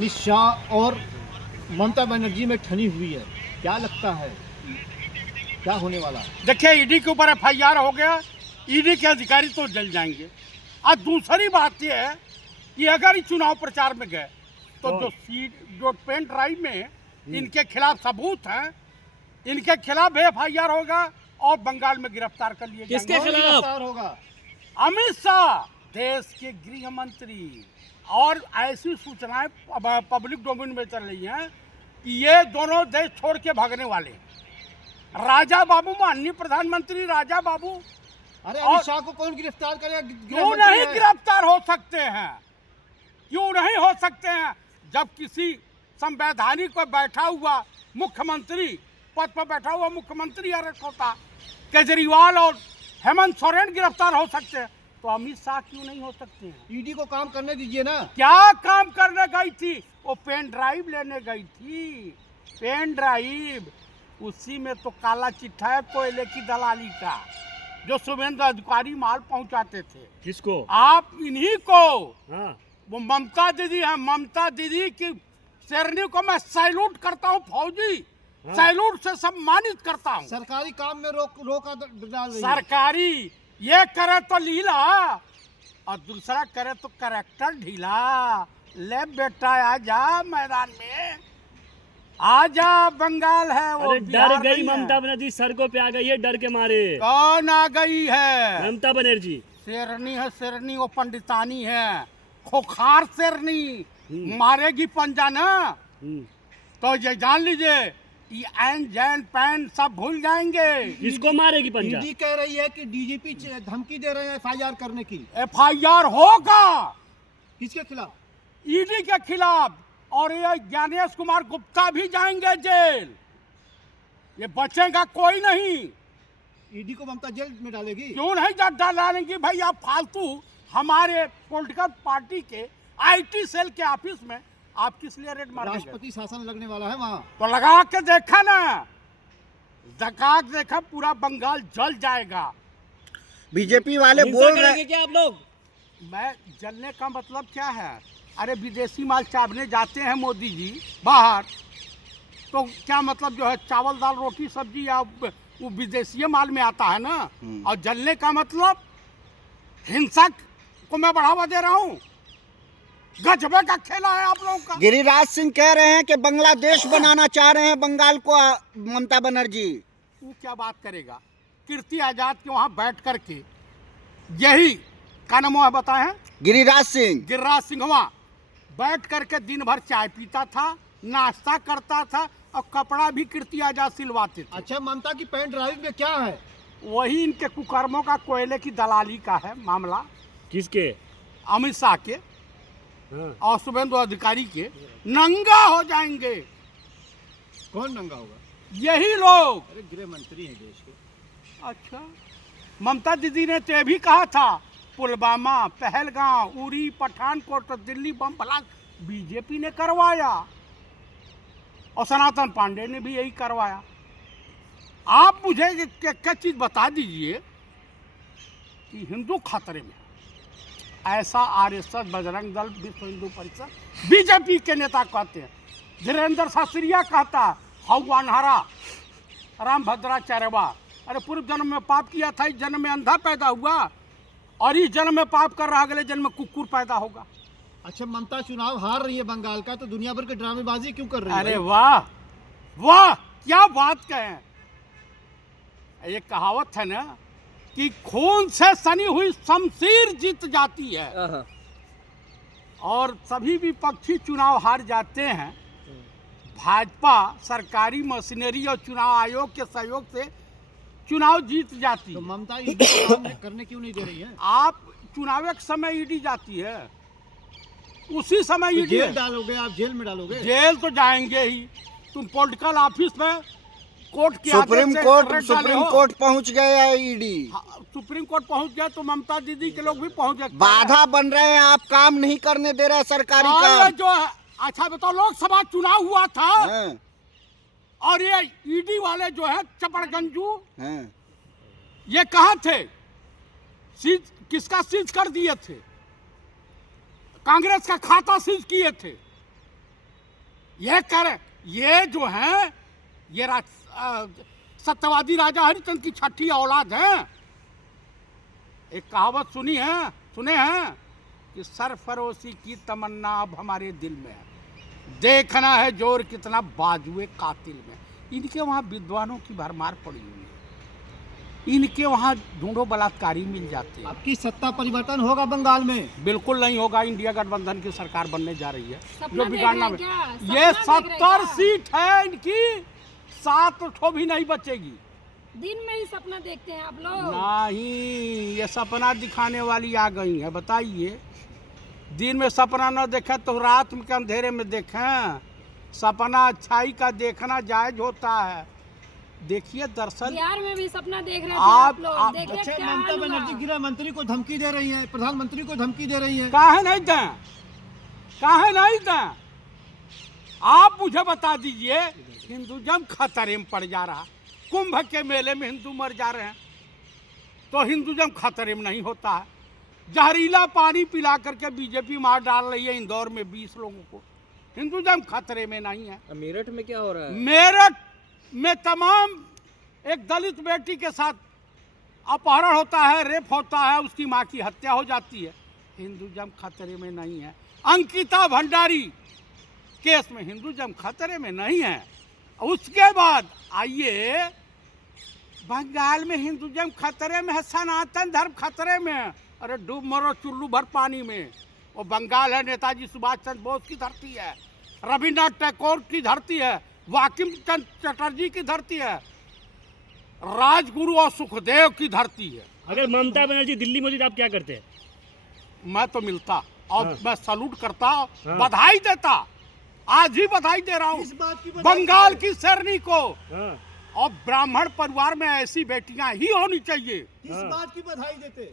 अमित शाह और ममता बनर्जी में ठनी हुई है, क्या लगता है क्या होने वाला है? देखिए, ईडी के ऊपर एफआईआर हो गया, ईडी के अधिकारी तो जल जाएंगे। और दूसरी बात यह है कि अगर ये चुनाव प्रचार में गए तो जो पेन ड्राइव में इनके खिलाफ सबूत हैं, इनके खिलाफ एफआईआर होगा और बंगाल में गिरफ्तार कर लिए किसके खिलाफ होगा? अमित शाह, देश के गृह मंत्री। और ऐसी सूचनाएं पब्लिक डोमेन में चल रही हैं कि ये दोनों देश छोड़ के भागने वाले हैं। राजा बाबू, माननीय प्रधानमंत्री राजा बाबू। अरे अमित शाह को कौन गिरफ्तार करेगा? क्यों नहीं गिरफ्तार हो सकते हैं? क्यों नहीं हो सकते हैं? जब किसी संवैधानिक पर बैठा हुआ मुख्यमंत्री, पद पर बैठा हुआ मुख्यमंत्री अरेस्ट होता, केजरीवाल और हेमंत सोरेन गिरफ्तार हो सकते हैं, तो अमित शाह क्यों नहीं हो सकते हैं? ईडी को काम करने दीजिए ना। क्या काम करने गई थी? वो पेन ड्राइव लेने गई थी। पेन ड्राइव, उसी में तो काला चिट्ठा है कोयले की दलाली का, जो शुभेंद्र अधिकारी माल पहुंचाते थे। किसको? आप इन्हीं को। हाँ। वो ममता दीदी है, ममता दीदी की शेरनी को मैं सैल्यूट करता हूँ फौजी। हाँ। सैल्यूट से सम्मानित करता हूँ। सरकारी काम में रोका डाल रही है। सरकारी ये करे तो लीला और दूसरा करे तो करेक्टर ढीला। ले बेटा आजा मैदान में, आजा, बंगाल है वो। अरे डर गई ममता बनर्जी, सड़कों पे आ गई है डर के मारे। कौन आ गई है? ममता बनर्जी शेरनी है, शेरनी वो पंडितानी है, खोखार शेरनी, मारेगी पंजा ना। तो ये जान लीजिए, ये एन जैन पैन सब भूल जाएंगे। किसको मारेगी पंजा? ईडी कह रही है कि डीजीपी धमकी दे रहे हैं एफआईआर करने की। एफआईआर होगा किसके खिलाफ? ईडी के खिलाफ। और ये ज्ञानेश कुमार गुप्ता भी जाएंगे जेल, ये बचेगा कोई नहीं। ईडी को ममता जेल में डालेगी? क्यों नहीं डालेंगी भाई? आप फालतू हमारे पॉलिटिकल पार्टी के आईटी सेल के ऑफिस में आप किस लिए रेड मारेंगे? राष्ट्रपति शासन लगने वाला है वहाँ। तो लगा के देखा ना, लगा के देखा, पूरा बंगाल जल जाएगा। बीजेपी वाले बोल रहे हैं क्या आप लोग? मैं जलने का मतलब क्या है? अरे विदेशी माल चावने जाते हैं मोदी जी बाहर, तो क्या मतलब जो है चावल दाल रोटी सब्जी या वो विदेशी माल में आता है ना। और जलने का मतलब हिंसा को मैं बढ़ावा दे रहा हूँ। गजबे का खेला है आप लोगों का। गिरिराज सिंह कह रहे हैं कि बांग्लादेश बनाना चाह रहे हैं बंगाल को ममता बनर्जी। वो क्या बात करेगा? कीर्ति आजाद के वहाँ बैठ करके, यही क्या नाम है बताए हैं? गिरिराज सिंह वहाँ बैठ करके दिन भर चाय पीता था, नाश्ता करता था और कपड़ा भी कीर्ति आजाद सिलवाते थे। अच्छा, ममता की पेन ड्राइव में क्या है? वही इनके कुकर्मों का, कोयले की दलाली का है मामला। किसके? अमित शाह के हाँ। और शुभेंदु अधिकारी के। नंगा हो जाएंगे। कौन नंगा होगा? यही लोग। अरे गृह मंत्री हैं देश के। अच्छा, ममता दीदी ने तो ये भी कहा था, Pulwama, Pahalgam, Uri, Pathankot, Delhi bomb blast BJP ने करवाया और सनातन पांडे ने भी यही करवाया। आप मुझे क्या चीज बता दीजिए कि हिंदू खतरे में है। ऐसा आरएसएस, बजरंग दल, विश्व हिंदू परिषद, बीजेपी के नेता कहते हैं। धीरेन्द्र शास्त्रिया कहता हऊ अनहरा राम भद्राचार्यवा। अरे पूर्व जन्म में पाप किया था, इस जन्म में अंधा पैदा हुआ और इस जन्म में पाप कर रहा, अगले जन्म में कुकुर पैदा होगा। अच्छा, ममता चुनाव हार रही है बंगाल का, तो दुनिया भर के ड्रामेबाजी क्यों कर रही है? अरे वाह वाह, क्या बात कहें। ये कहावत है ना कि खून से सनी हुई शमशीर जीत जाती है। और सभी विपक्षी चुनाव हार जाते हैं। भाजपा सरकारी मशीनरी और चुनाव आयोग के सहयोग से चुनाव जीत जाती तो है। ममता ईडी को काम करने क्यों नहीं दे रही है? आप चुनाव के समय ईडी जाती है, उसी समय तो ईडी जेल डालोगे? आप जेल में डालोगे? जेल तो जाएंगे ही। तुम पॉलिटिकल ऑफिस में कोर्ट के सुप्रीम कोर्ट पहुंच गए है ईडी। सुप्रीम कोर्ट पहुंच गया तो ममता दीदी के लोग भी पहुंच गए। बाधा बन रहे हैं, आप काम नहीं करने दे रहे सरकारी और काम। ये जो है, अच्छा बताओ, लोकसभा चुनाव हुआ था हाँ, और ये ईडी वाले जो है चपड़गंजू, हाँ। ये कहाँ थे? सीज किसका सीज कर दिए थे? कांग्रेस का खाता सीज किए थे। ये कर, ये जो है ये सत्यवादी राजा हरिश्चंद्र की छठी औलाद है। एक कहावत सुने हैं कि सरफरोशी की तमन्ना अब हमारे दिल में है, देखना है जोर कितना बाजुए कातिल में। इनके वहाँ विद्वानों की भरमार पड़ी हुई है, इनके वहाँ ढूंढो बलात्कारी मिल जाते हैं। आपकी सत्ता परिवर्तन होगा बंगाल में? बिल्कुल नहीं होगा। इंडिया गठबंधन की सरकार बनने जा रही है जो सपना बिगाड़ना देख में। रहे हैं क्या? ये सपना देख रहे 70 हैं क्या? सीट है इनकी, 7 ठो भी नहीं बचेगी। दिन में ही सपना देखते हैं आप लोग। नहीं, ये सपना दिखाने वाली आ गई है। बताइए, दिन में सपना न देखें तो रात में के अंधेरे में देखें। सपना अच्छाई का देखना जायज होता है। देखिए दरअसल बिहार में भी सपना देख रहे थे आप- आप लोग। आप- देखिए अच्छा, क्या ममता हाल बनर्जी हुआ। गृह मंत्री को धमकी दे रही हैं, प्रधानमंत्री को धमकी दे रही हैं। काहे नहीं दें, काहे नहीं दें? आप मुझे बता दीजिए, हिंदुज़म खतरे में पड़ जा रहा। कुंभ के मेले में हिंदू मर जा रहे हैं तो हिंदुज़म खतरे में नहीं होता है। जहरीला पानी पिला करके बीजेपी मार डाल रही है इंदौर में 20 लोगों को, हिंदुज़म खतरे में नहीं है। मेरठ में क्या हो रहा है? मेरठ में तमाम एक दलित बेटी के साथ अपहरण होता है, रेप होता है, उसकी माँ की हत्या हो जाती है, हिंदुज़म खतरे में नहीं है। अंकिता भंडारी केस में हिंदुज़म खतरे में नहीं है। उसके बाद आइए, बंगाल में हिंदुज़म खतरे में है, सनातन धर्म खतरे में है। अरे डूब मरो चुल्लू भर पानी में। वो बंगाल है नेताजी सुभाष चंद्र बोस की धरती है, रविन्द्रनाथ टैगोर की धरती है, वाकिम चंद्र चटर्जी की धरती है, राजगुरु और सुखदेव की धरती है। अगर ममता बनर्जी दिल्ली में होती तो आप क्या करते हैं? मैं तो मिलता और हाँ। मैं सलूट करता, हाँ। बधाई देता। आज ही बधाई दे रहा इस बात की हूँ बधाई बंगाल दे। की शेरनी को। हाँ, और ब्राह्मण परिवार में ऐसी बेटियां ही होनी चाहिए किस हाँ। बात की बधाई देते?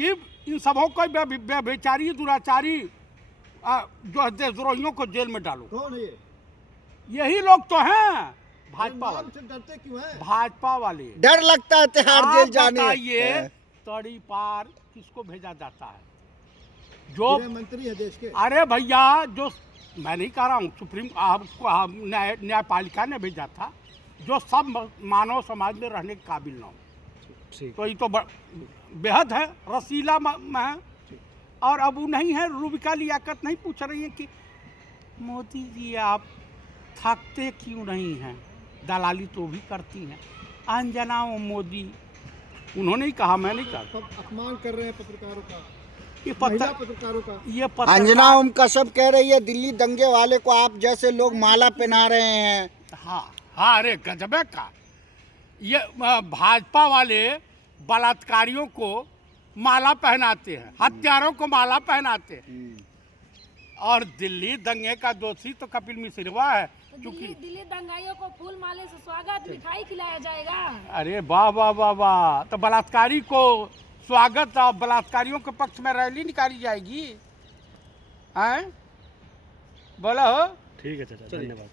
कि इन सबों को बेचारी दुराचारी जो है देशद्रोहियों को जेल में डालो। कौन है ये? यही लोग तो हैं भाजपा नाम वाले, से डरते क्यों हैं? भाजपा वाले। डर लगता है तिहाड़ आप जेल जाने। बताइए, तड़ी पार किसको भेजा जाता है? जो गृह मंत्री है देश के। अरे भैया, जो मैं नहीं कह रहा हूँ, सुप्रीम आपको न्यायपालिका ने भेजा था, जो सब मानव समाज में रहने के काबिल ना हो। ठीक। तो ये तो बेहद है, रसीला में है। और अब वो नहीं है, रूबिका लियाकत नहीं पूछ रही है कि मोदी जी आप थकते क्यों नहीं हैं? दलाली तो भी करती हैं। अंजना और मोदी, उन्होंने ही कहा, मैं नहीं कहा। अपमान कर रहे हैं पत्रकारों का, ये महिला पत्र पत्रकारों का। ये पत्रकार- अंजना ओम कश्यप कह रही है दिल्ली दंगे वाले को आप जैसे लोग माला पहना रहे हैं। हाँ हाँ, अरे गजबे का। ये भाजपा वाले बलात्कारियों को माला पहनाते हैं, हत्यारों को माला पहनाते हैं। और दिल्ली दंगे का दोषी तो कपिल मिश्रवा है। तो दिल्ली दंगाइयों को फूल माले से स्वागत, मिठाई खिलाया जाएगा। अरे वाह वाह वाह वाह, तो बलात्कारी को स्वागत और बलात्कारियों के पक्ष में रैली निकाली जाएगी। हैं? बोलो। ठीक है चाचा, धन्यवाद।